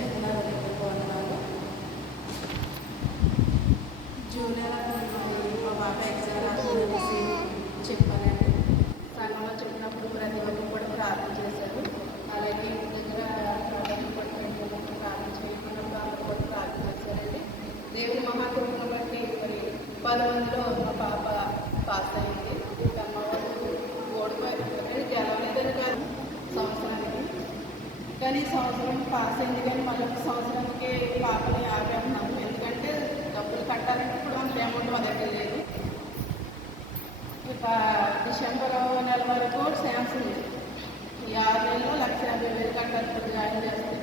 చెప్తున్నారు వందనాలు. జూనియర్ మా పాప ఎగ్జామ్ రాసిందనేసి చెప్పానండి. సంఘంలో చెప్పినప్పుడు ప్రతి ఒక్కరు కూడా ప్రార్థన చేశారు. అలాగే ఇంటి దగ్గర ప్రార్థన ప్రార్థన చేయకున్నప్పుడు అందరూ కూడా ప్రార్థన చేశారండి. దేవుని మహాకృపను బట్టి మరి 10 మందిలో మా పాప పాస్ అయింది. అమ్మవారు ఓడిపోయి గెలవలేదని కాదు సంవత్సరానికి, కానీ ఈ సంవత్సరం పాస్ అయింది. కానీ మళ్ళీ సంవత్సరానికి పాపని ఆపేస్తున్నాము. ఎందుకంటే డబ్బులు కట్టాలంటే ఇప్పుడు మనకి అమౌంట్ మా దగ్గర లేదు. ఇక డిసెంబర్ నెల వరకు శాంక్షన్ ఉంది. ఈ 6 నెలల్లో 1,50,000 కట్టాలి. జాయిన్ చేస్తే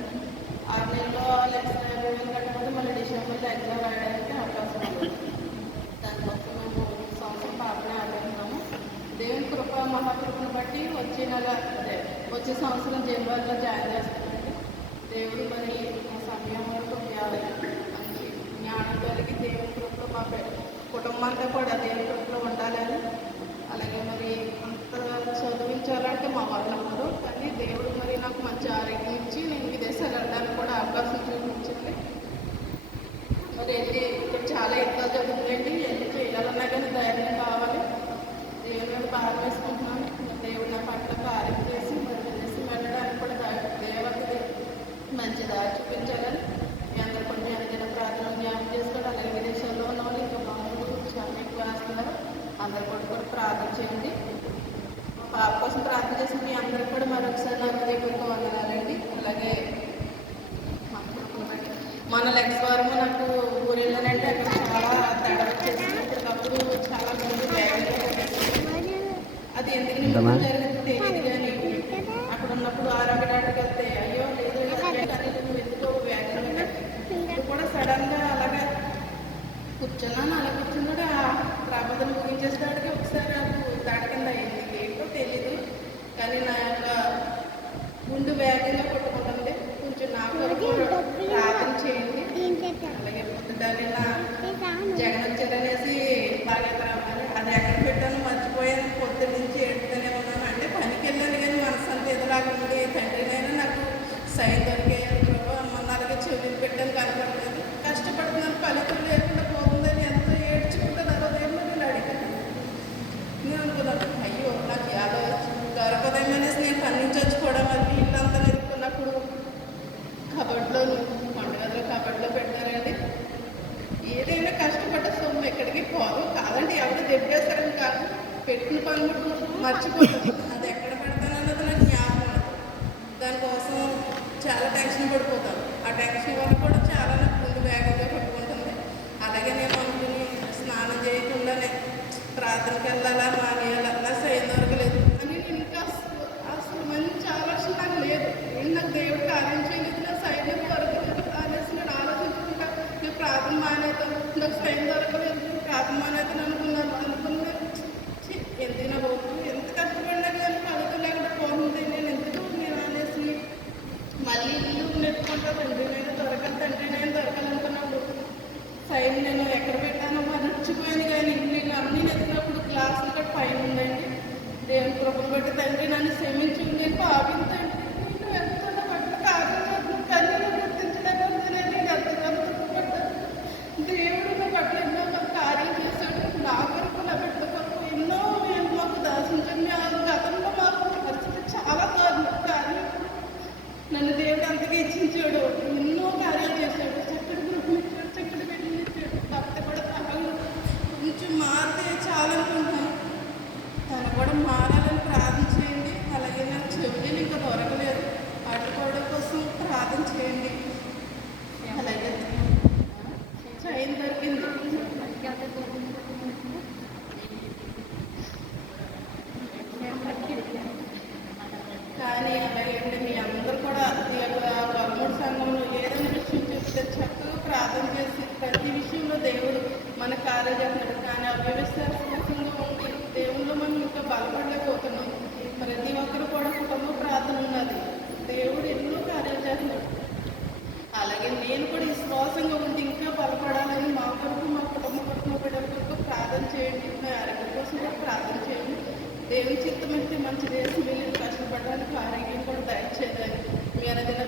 6 నెలల్లో 1,50,000 కట్టకపోతే మళ్ళీ డిసెంబర్లో ఎగ్జామ్ రాయడానికి అవకాశం ఉంది. దానికోసం మేము సంవత్సరం పాపనే ఆడుతున్నాము. దేవుని కృప మహాకృపను బట్టి వచ్చే సంవత్సరం జనవరిలో జాయిన్ చేస్తామండి. దేవుడు మరి ఆ సమయం వరకు మంచి జ్ఞానం కలిగి దేవుని కృపలో మా కుటుంబంతో కూడా దేవుని కృపలో ఉండాలని, అలాగే మరి అంత చదివించాలంటే మా వాళ్ళు అందరూ, కానీ దేవుడు మరి నాకు మంచి ఆరోగ్యం ఇచ్చి నేను విదేశాలు వెళ్ళడానికి కూడా అవకాశం చూపించింది. మరి వెళ్ళి ఇక్కడ చాలా ఎక్కువ చదువుతుందండి. వెళ్ళి చేయాలన్నా కానీ ధైర్యం కావాలి. దేవుని మీద భారం వేసుకుంటున్నాను. దేవుడు నా పట్ల కార్యం చేసి మరి విదేశం వెళ్ళడానికి కూడా దేవతది మంచి దారి చూపించాలని మీ అందరూ కూడా మీ అందరికీ ప్రార్థన జ్ఞాపకం చేసుకోవడం. అలాగే విదేశాల్లో ఉన్న వాళ్ళు ఇంకా మామూలు చాలా ఎక్కువ వేస్తున్నారు. అందరు కూడా ప్రార్థన చేయండి. మా పాప కోసం ప్రార్థన చేసి మీ అందరికి కూడా మరొకసారి నాకు హృదయపూర్వక వందనాలండి. అలాగే మన నెక్స్ట్ వారము నాకు ఊరెళ్ళానంటే అక్కడ చాలా తేడా వచ్చేసి ఇప్పటికప్పుడు చాలా మంది వేగంగా అది ఎందుకు నిమిత్తం జరిగింది తెలియదు. కానీ అక్కడ ఉన్నప్పుడు ఆరోగ్య డాక్టర్కి వెళ్తే అయ్యో లేదు కానీ నువ్వు ఎందుకో వేగంగా ఇప్పుడు కూడా సడన్గా అలాగే కూర్చున్నాను. అలా కూర్చున్నాడు ఆ ప్రాబద్ధం ముగించేస్తాడికి ఒకసారి నాకు దాడి కింద అయింది. ఏంటో తెలీదు, కానీ నా యొక్క గుండు వేగంగా కొట్టుకుంటుంది. కొంచెం నా కొరకు ప్రార్థన చేయండి. అలాగే దాన్ని నా జగన్ వచ్చారనేసి బాగా రావాలి. అది ఎక్కడ పెట్టాను మర్చిపోయాను. పొద్దున్న నుంచి ఏడుతూనే ఉన్నాను. అంటే పనికి వెళ్ళాను కానీ మనసంతా ఎదులాగా ఉంది. తండ్రినైనా నాకు సైన్ దొరికేయాలి. మొన్న అలాగే చెవులు పెట్టాను కనపడలేదు. కష్టపడుతున్నాను, ఫలితం లేకుండా పోతుందని ఎంతో ఏడ్చుకుంటాను. అదేమో నేను అడిగాను. నేను అనుకున్నాను అయ్యో నాకు యాదో దొరకదేమనేసి నేను పని నుంచి వచ్చి కూడా మరి ఇల్లంతా నెరుక్కున్నప్పుడు కబడ్లో పండుగలో కబడ్లో పెట్టారండి. ఏదైనా కష్టపడ్డ సొమ్ము ఎక్కడికి పోదు కాదండి. ఎవరు దెబ్బేస్తారని కాదు, పెట్టిన పని మర్చిపోతుంది. అది ఎక్కడ పెడతానన్నది నాకు జ్ఞాపకం. దానికోసం చాలా టెన్షన్ పడిపోతాను. ఆ టెన్షన్ వల్ల కూడా చాలా నాకు ముందు వేగంగా పట్టుకుంటుంది. అలాగే నేను అనుకుని స్నానం చేయకుండానే ప్రార్థనకి వెళ్ళాలా మానేయాలా నా సైన్ దొరకలేదు అని నేను ఇంకా అసలు మంచి ఆలోచన నాకు లేదు. నాకు దేవుడు కార్యం చేయలేదు, నా సైన్ దొరకలేదు అనేసి నేను ఆలోచించుకుంటా నేను ప్రార్థన మానేతాను. నాకు సైన్ దొరకలేదు, ప్రార్థన మానేతాను అనుకున్నా ఎంతైనా పోతు ఎంత కష్టపడినా కానీ ఫలితం లేకుండా పోతుంది. నేను ఎందుకు నేను అనేసి మళ్ళీ ఇల్లు నెట్టుకుంటా. తండ్రినైనా దొరకాలనుకున్నప్పుడు సైన్ నేను ఎక్కడ పెట్టానో మర్చిపోయాను. కానీ ఇల్లు అన్నీ నెత్తినప్పుడు క్లాసులు కూడా పైన ఉందండి. దేవుని కృపను బట్టి తండ్రి నన్ను క్షమించి నేను భావించండి. నేను ఎంత పట్ల కార్యం కానీ గుర్తించలేకపోతే నేను ఎంతగానో దుఃఖపడ్డాను. దేవుడు నా పట్ల ఎన్నో కార్యం చేశాడు. నా కొరకు నా బిడ్డ కొరకు ఎన్నో మాకు దాచించండి. గతంలో మాకు పరిస్థితి చాలా కార్యం నన్ను దేవుడు అంతగా ఇచ్చించాడు. ఎన్నో కార్యాలు చేశాడు. చక్కటి గృహం ఇచ్చాడు, చక్కటి బిడ్డలు ఇచ్చాడు. భర్త కూడా తనలు కొంచెం మారితే చాలనుకుంటున్నాను. తను కూడా మారాలని ప్రార్థన చేయండి. అలాగే నాకు చెవులు ఇంకా దొరకలేదు, అడ్డుకోవడం కోసం ప్రార్థన చేయండి. అలాగే చైన్ దొరికింది కానీ అలాగే మీ అందరూ కూడా ఈ యొక్క పదమూడు సంఘంలో ఏదైనా విషయం చెప్తే చక్కగా ప్రార్థన చేసి ప్రతి విషయంలో దేవుడు మన కార్యం చేస్తున్నాడు. కానీ అవ్యవిశ్వాసంగా ఉండి దేవుళ్ళు మనం ఇంకా బలపడలేకపోతున్నాం. ప్రతి ఒక్కరు కూడా కుటుంబ ప్రార్థన ఉన్నది. దేవుడు ఎన్నో కార్యాలు చేస్తున్నాడు. అలాగే నేను కూడా విశ్వాసంగా ఉండి ఇంకా బలపడాలని మా కొరకు మా కుటుంబ కొరకు ప్రార్థన చేయండి. మా ఆరోగ్యం కోసం కూడా ప్రార్థన చేయండి. దేవుని చిత్తమైతే మంచి దేశం వెళ్ళి కష్టపడడానికి ఆరోగ్యం కూడా దయచేయాలని మీ అనదిన